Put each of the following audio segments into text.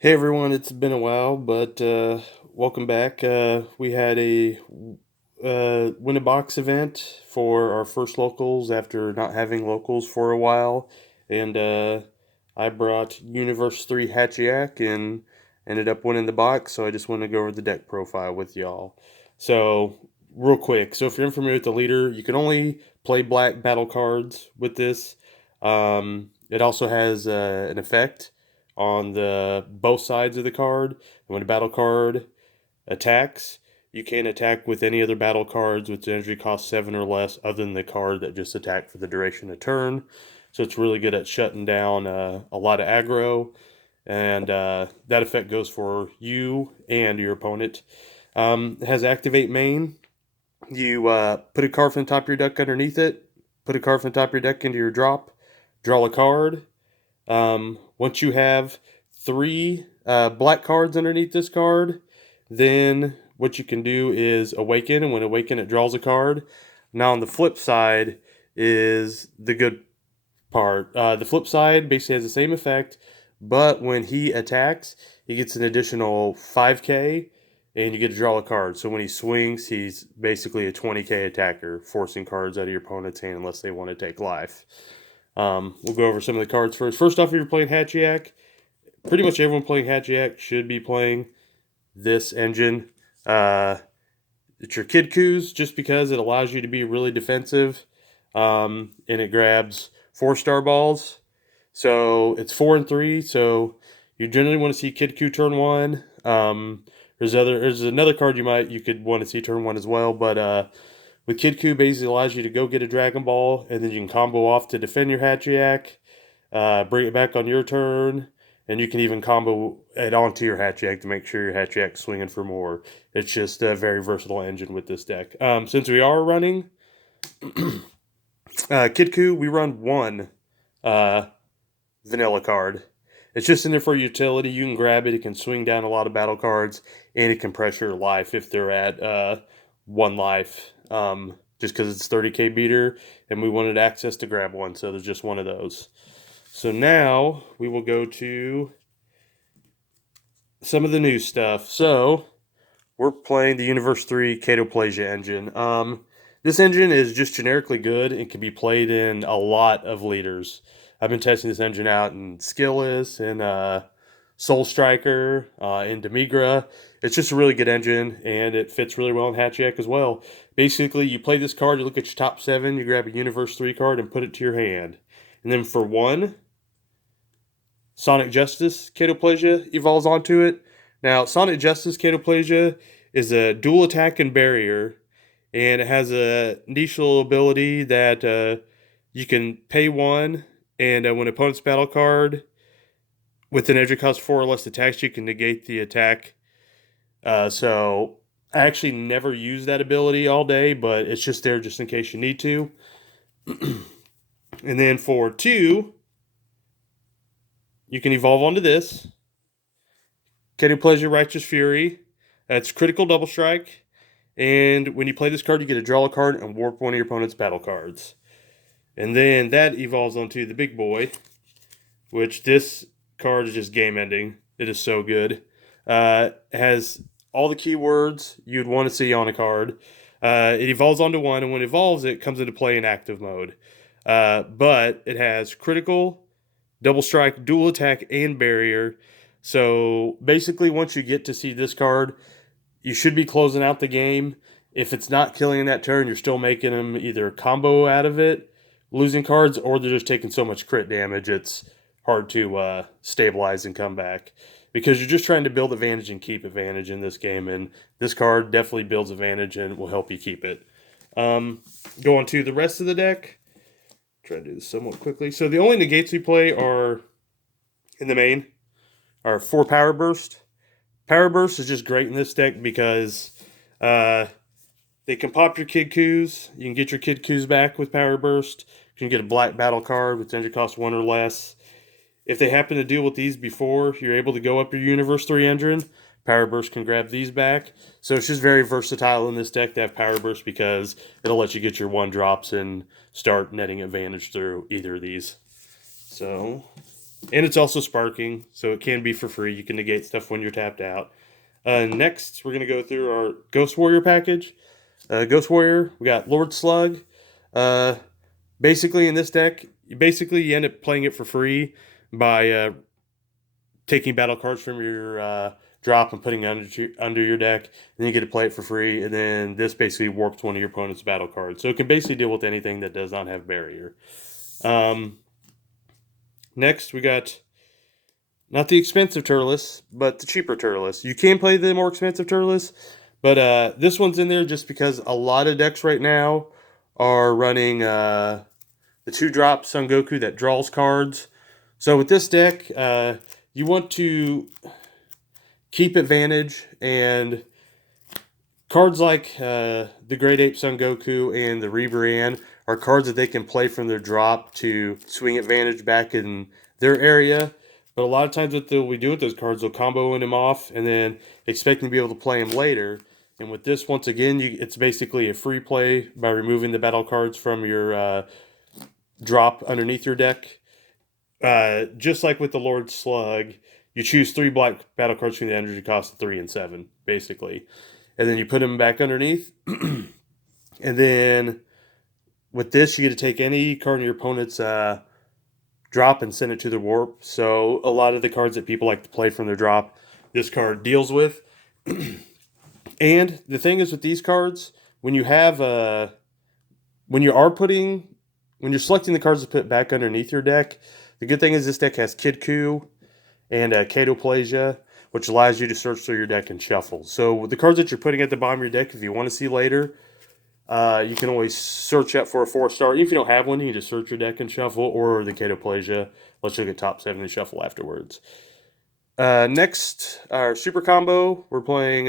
Hey everyone, it's been a while, but welcome back. We had a win a box event for our first locals after not having locals for a while, and I brought Universe 3 Hatchhyack and ended up winning the box, so I just want to go over the deck profile with y'all. So, real quick, so if you're unfamiliar with the leader, you can only play black battle cards with this. It also has an effect on the both sides of the card. And when a battle card attacks, you can't attack with any other battle cards with energy cost 7 or less other than the card that just attacked for the duration of turn. So it's really good at shutting down a lot of aggro. And that effect goes for you and your opponent. It has activate main. You put a card from the top of your deck underneath it, put a card from the top of your deck into your drop, draw a card, once you have three black cards underneath this card, then what you can do is awaken, and when awaken, it draws a card. Now, on the flip side is the good part. The flip side basically has the same effect, but when he attacks, he gets an additional 5k, and you get to draw a card. So when he swings, he's basically a 20k attacker, forcing cards out of your opponent's hand unless they want to take life. We'll go over some of the cards first. First off, if you're playing Hatchhyack, pretty much everyone playing Hatchhyack should be playing this engine. It's your Kid Coos just because it allows you to be really defensive, and it grabs 4-star balls. So it's 4 and 3. So you generally want to see Kid Coo turn 1. There's another card you could want to see turn 1 as well, but with Kid Coo basically allows you to go get a Dragon Ball, and then you can combo off to defend your Hatchhyack, bring it back on your turn, and you can even combo it onto your Hatchhyack to make sure your Hatchhyack's swinging for more. It's just a very versatile engine with this deck. Since we are running Kid Coo, we run one uh, vanilla card. It's just in there for utility. You can grab it. It can swing down a lot of battle cards, and it can pressure life if they're at one life. Just because it's 30k beater, and we wanted access to grab one, so there's just one of those. So now we will go to some of the new stuff. So we're playing the Universe 3 Catoplasia engine. This engine is just generically good and can be played in a lot of leaders. I've been testing this engine out in Skillless and Soul Striker and Dimitra. It's just a really good engine, and it fits really well in Hatchhyack as well. Basically, you play this card, you look at your top 7, you grab a Universe 3 card and put it to your hand. And then for 1, Sonic Justice Catoplasia evolves onto it. Now, Sonic Justice Catoplasia is a dual attack and barrier, and it has a niche little ability that you can pay 1, and when opponent's battle card with an energy cost 4 or less attacks, you can negate the attack. So I actually never use that ability all day, but it's just there just in case you need to. And then for 2, you can evolve onto this. Catoplasia Righteous Fury. That's critical double strike. And when you play this card, you get to draw a card and warp one of your opponent's battle cards. And then that evolves onto the big boy, which this card is just game ending. It is so good. It has all the keywords you'd want to see on a card. It evolves onto 1, and when it evolves, it comes into play in active mode. But it has critical, double strike, dual attack, and barrier. So basically, once you get to see this card, you should be closing out the game. If it's not killing in that turn, you're still making them either combo out of it, losing cards, or they're just taking so much crit damage it's hard to stabilize and come back. Because you're just trying to build advantage and keep advantage in this game, and this card definitely builds advantage and will help you keep it. Going to the rest of the deck. Try to do this somewhat quickly. So the only negates we play are in the main are 4 Power Burst. Power Burst is just great in this deck because they can pop your Kid Coos. You can get your Kid Coos back with Power Burst. You can get a black battle card with energy cost 1 or less. If they happen to deal with these before you're able to go up your Universe 3 engine, Power Burst can grab these back. So it's just very versatile in this deck to have Power Burst because it'll let you get your 1 drops and start netting advantage through either of these. So And it's also sparking, so it can be for free. You can negate stuff when you're tapped out. Next, we're going to go through our Ghost Warrior package. Ghost Warrior, we got Lord Slug. Uh, Basically, in this deck, you end up playing it for free by taking battle cards from your drop and putting it under your deck, and then you get to play it for free. And then this basically warps one of your opponent's battle cards, so it can basically deal with anything that does not have barrier. Next, we got not the expensive Turles, but the cheaper Turles. You can play the more expensive Turles, but this one's in there just because a lot of decks right now are running the 2-drop Son Goku that draws cards. So with this deck, you want to keep advantage, and cards like the Great Ape Son Goku and the Reveran are cards that they can play from their drop to swing advantage back in their area. But a lot of times what they'll do with those cards, they'll combo him off and then expecting to be able to play him later. And with this, once again, it's basically a free play by removing the battle cards from your drop underneath your deck. Just like with the Lord Slug, you choose 3 black battle cards from the energy cost of 3 and 7, basically. And then you put them back underneath. And then with this, you get to take any card in your opponent's drop and send it to the warp. So a lot of the cards that people like to play from their drop, this card deals with. And the thing is with these cards, when you have when you're selecting the cards to put back underneath your deck, the good thing is this deck has Kid Ku and Catoplasia, which allows you to search through your deck and shuffle. So the cards that you're putting at the bottom of your deck, if you want to see later, you can always search up for a 4-star. If you don't have one, you can just search your deck and shuffle, or the Catoplasia. Let's look at top 7 and shuffle afterwards. Next, our super combo. We're playing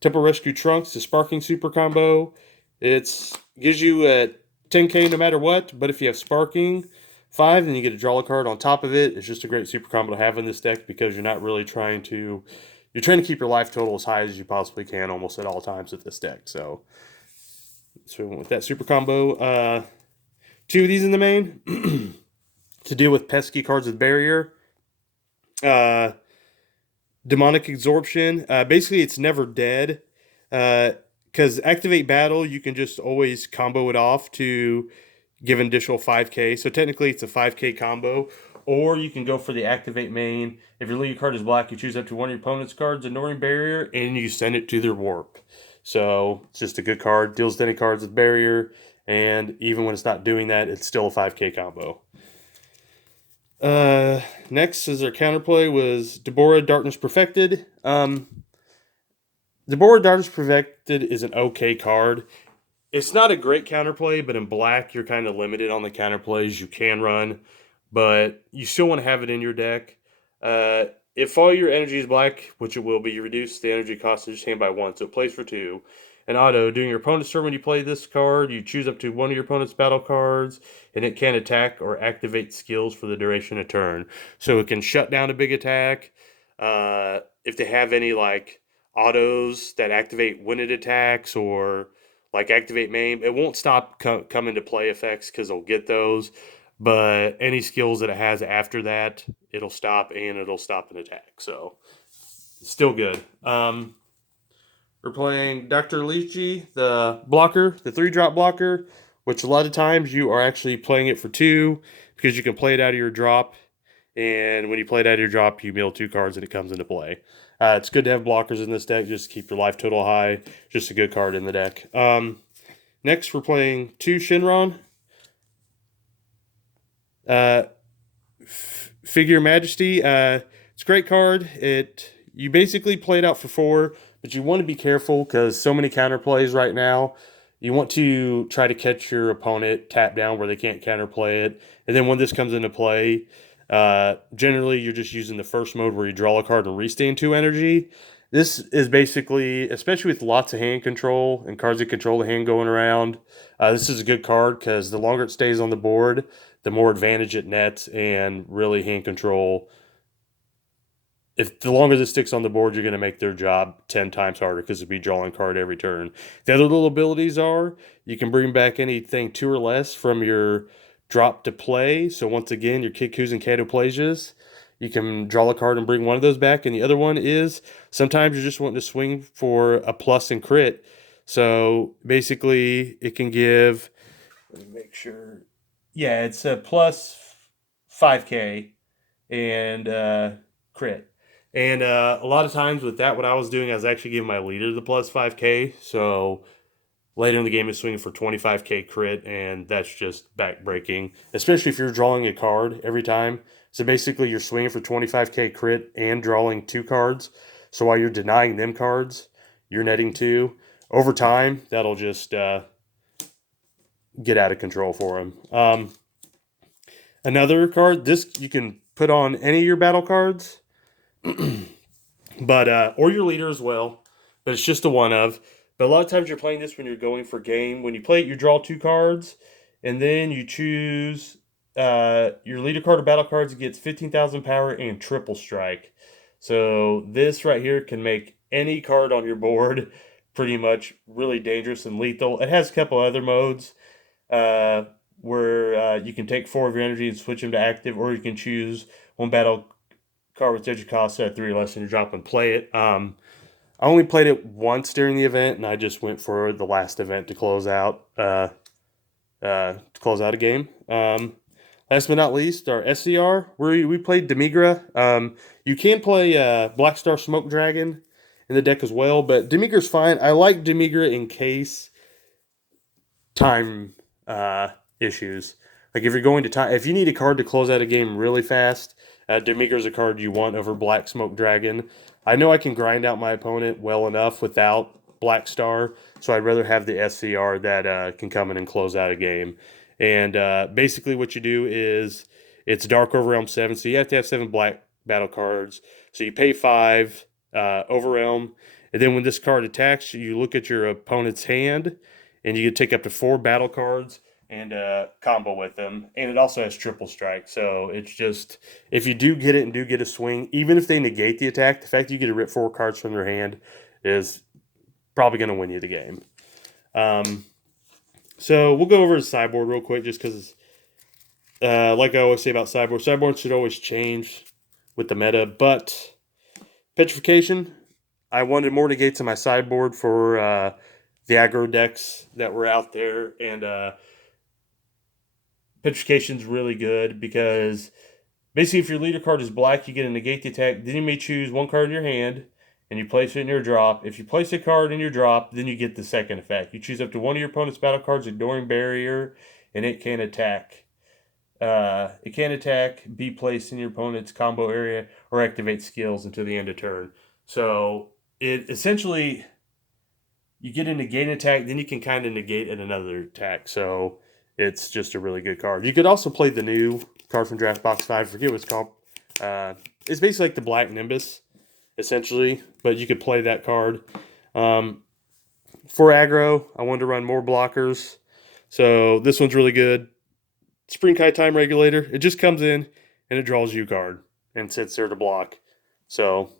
Temple Rescue Trunks, the Sparking super combo. It gives you a 10k no matter what, but if you have Sparking 5, then you get to draw a card on top of it. It's just a great super combo to have in this deck because you're not really trying to... You're trying to keep your life total as high as you possibly can almost at all times with this deck. So we went with that super combo. 2 of these in the main to deal with pesky cards with barrier. Demonic Absorption. Basically, it's never dead. Because Activate Battle, you can just always combo it off to give an additional 5k. So technically, it's a 5k combo. Or you can go for the Activate main. If your lead card is black, you choose up to one of your opponent's cards, ignoring barrier, and you send it to their warp. So it's just a good card. Deals with any cards with barrier. And even when it's not doing that, it's still a 5k combo. Next is our counterplay was Tabora Darkness Perfected. Tabora Darkness Perfected is an okay card. It's not a great counterplay, but in black, you're kind of limited on the counterplays you can run, but you still want to have it in your deck. If all your energy is black, which it will be, you reduce the energy cost of your hand by 1, so it plays for 2. And auto, during your opponent's turn when you play this card, you choose up to one of your opponent's battle cards, and it can attack or activate skills for the duration of turn. So it can shut down a big attack. If they have any like autos that activate when it attacks, or like activate main, it won't stop come into play effects because it'll get those. But any skills that it has after that, it'll stop, and it'll stop an attack. So still good. We're playing Dr. Lychee, the blocker, the 3-drop blocker, which a lot of times you are actually playing it for 2 because you can play it out of your drop. And when you play it out of your drop, you mill 2 cards and it comes into play. It's good to have blockers in this deck just to keep your life total high. Just a good card in the deck. Next, we're playing 2 Shinron. Figure Majesty. It's a great card. You basically play it out for 4, but you want to be careful because so many counterplays right now. You want to try to catch your opponent tap down where they can't counterplay it. And then when this comes into play, generally you're just using the first mode where you draw a card and restand 2 energy. This is basically, especially with lots of hand control and cards that control the hand going around, this is a good card because the longer it stays on the board, the more advantage it nets, and really hand control. If the longer this sticks on the board, you're going to make their job 10 times harder because it'll be drawing card every turn. The other little abilities are you can bring back anything 2 or less from your drop to play. So once again, your Kikus and Catoplasias, you can draw a card and bring one of those back. And the other one is sometimes you're just wanting to swing for a plus and crit. So basically, it can give. Let me make sure. Yeah, it's a plus 5K and crit. And a lot of times with that, what I was doing, I was actually giving my leader the plus 5K. So later in the game, it's swinging for 25K crit, and that's just backbreaking, especially if you're drawing a card every time. So basically, you're swinging for 25K crit and drawing 2 cards. So while you're denying them cards, you're netting 2. Over time, that'll just get out of control for him. Another card, this you can put on any of your battle cards, but or your leader as well. But it's just a one of. But a lot of times you're playing this when you're going for game. When you play it, you draw 2 cards, and then you choose your leader card or battle cards. It gets 15,000 power and triple strike. So this right here can make any card on your board pretty much really dangerous and lethal. It has a couple other modes where you can take 4 of your energy and switch them to active, or you can choose one battle card with digit cost at 3 or less and you drop and play it. I only played it once during the event, and I just went for the last event to close out a game. Last but not least, our SCR, where we played Dimitra. You can play Black Star Smoke Dragon in the deck as well, but Demigra's fine. I like Demigra in case time issues. Like if you're going to time, if you need a card to close out a game really fast, Demigra's a card you want over Black Smoke Dragon. I know I can grind out my opponent well enough without Black Star, so I'd rather have the SCR that can come in and close out a game. And basically, what you do is it's Dark Overrealm 7, so you have to have 7 black battle cards. So you pay 5 Overrealm, and then when this card attacks, you look at your opponent's hand, and you can take up to 4 battle cards and combo with them. And it also has triple strike. So it's just, if you do get it and do get a swing, even if they negate the attack, the fact that you get to rip 4 cards from their hand is probably going to win you the game. So we'll go over the sideboard real quick just because, like I always say about sideboard should always change with the meta. But Petrification, I wanted more negates in my sideboard for the aggro decks that were out there, and Petrification's really good because basically if your leader card is black, you get to negate the attack. Then you may choose 1 card in your hand and you place it in your drop. If you place a card in your drop, then you get the second effect. You choose up to 1 of your opponent's battle cards, ignoring barrier, and it can attack. It can attack, be placed in your opponent's combo area, or activate skills until the end of turn. So it essentially, you get a negate attack, then you can kind of negate another attack. So it's just a really good card. You could also play the new card from Draft Box 5. I forget what it's called. It's basically like the Black Nimbus, essentially. But you could play that card. For aggro, I wanted to run more blockers. So this one's really good. Spring Kite Time Regulator. It just comes in and it draws you a card and sits there to block. So,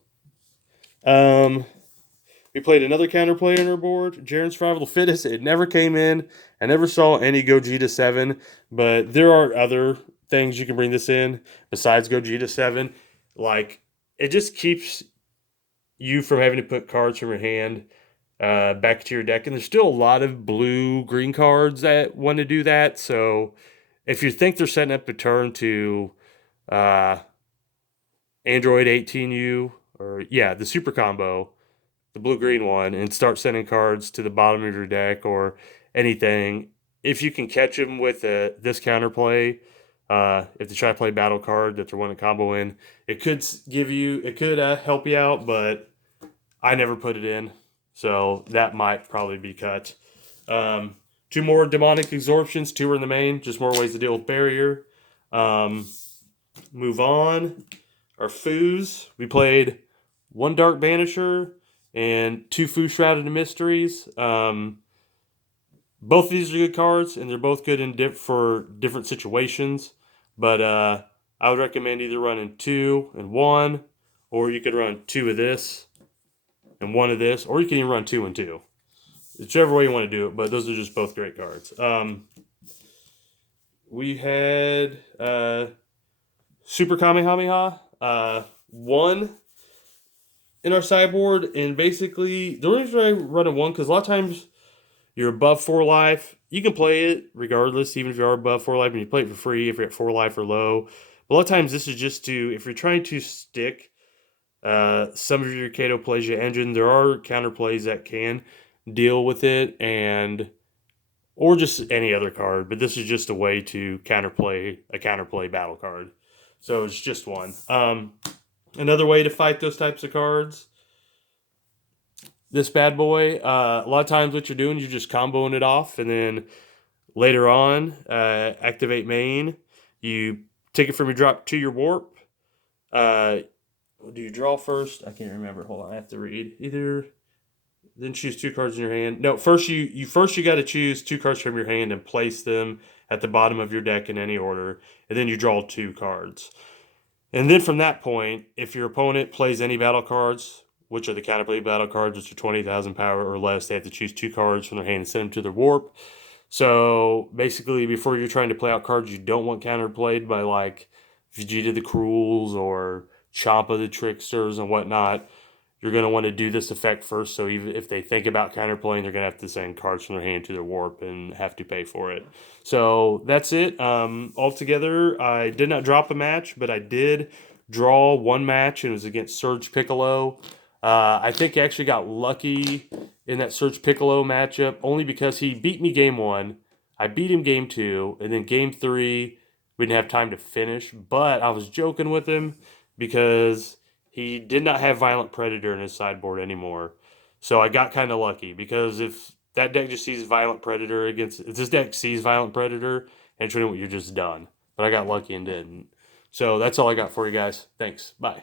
we played another counterplay on our board, Gerunds Survival of the Fittest. It never came in. I never saw any Gogeta 7, but there are other things you can bring this in besides Gogeta 7. Like, it just keeps you from having to put cards from your hand back to your deck. And there's still a lot of blue-green cards that want to do that. So if you think they're setting up a turn to Android 18U, or the super combo, the blue-green one, and start sending cards to the bottom of your deck or anything, if you can catch them with this counterplay, if they try to play battle card that they're wanting to combo in, it could help you out, but I never put it in, so that might probably be cut. 2 more demonic absorptions, 2 are in the main, just more ways to deal with barrier. Move on. Our foos, we played 1 Dark Banisher and 2 Fu Shrouded in Mysteries. Both of these are good cards, and they're both good for different situations. But I would recommend either running 2 and 1, or you could run 2 of this and 1 of this, or you can even run 2 and 2. Whichever way you want to do it, but those are just both great cards. we had Super Kamehameha, 1 in our sideboard, and basically the reason I run a 1 because a lot of times you're above 4 life. You can play it regardless, even if you are above 4 life, and you play it for free if you're at 4 life or low. But a lot of times this is just to, if you're trying to stick some of your Kato plays your engine, there are counterplays that can deal with it, and or just any other card. But this is just a way to counterplay battle card. So it's just 1. Another way to fight those types of cards. This bad boy, a lot of times what you're doing, you're just comboing it off, and then later on, activate main. You take it from your drop to your warp. Do you draw first? I can't remember. Hold on, I have to read. Either then choose 2 cards in your hand. No, first you got to choose 2 cards from your hand and place them at the bottom of your deck in any order, and then you draw 2 cards. And then from that point, if your opponent plays any battle cards, which are the counterplay battle cards, which are 20,000 power or less, they have to choose 2 cards from their hand and send them to their warp. So basically, before you're trying to play out cards you don't want counterplayed by like Vegeta the Cruels or Champa the Tricksters and whatnot, you're going to want to do this effect first. So even if they think about counterplaying, they're going to have to send cards from their hand to their warp and have to pay for it. So that's it. Altogether, I did not drop a match, but I did draw 1 match, and it was against Surge Piccolo. I think I actually got lucky in that Surge Piccolo matchup only because he beat me game 1. I beat him game 2, and then game 3, we didn't have time to finish. But I was joking with him because he did not have Violent Predator in his sideboard anymore. So I got kind of lucky because if that deck just sees Violent Predator if this deck sees Violent Predator, and you're just done. But I got lucky and didn't. So that's all I got for you guys. Thanks. Bye.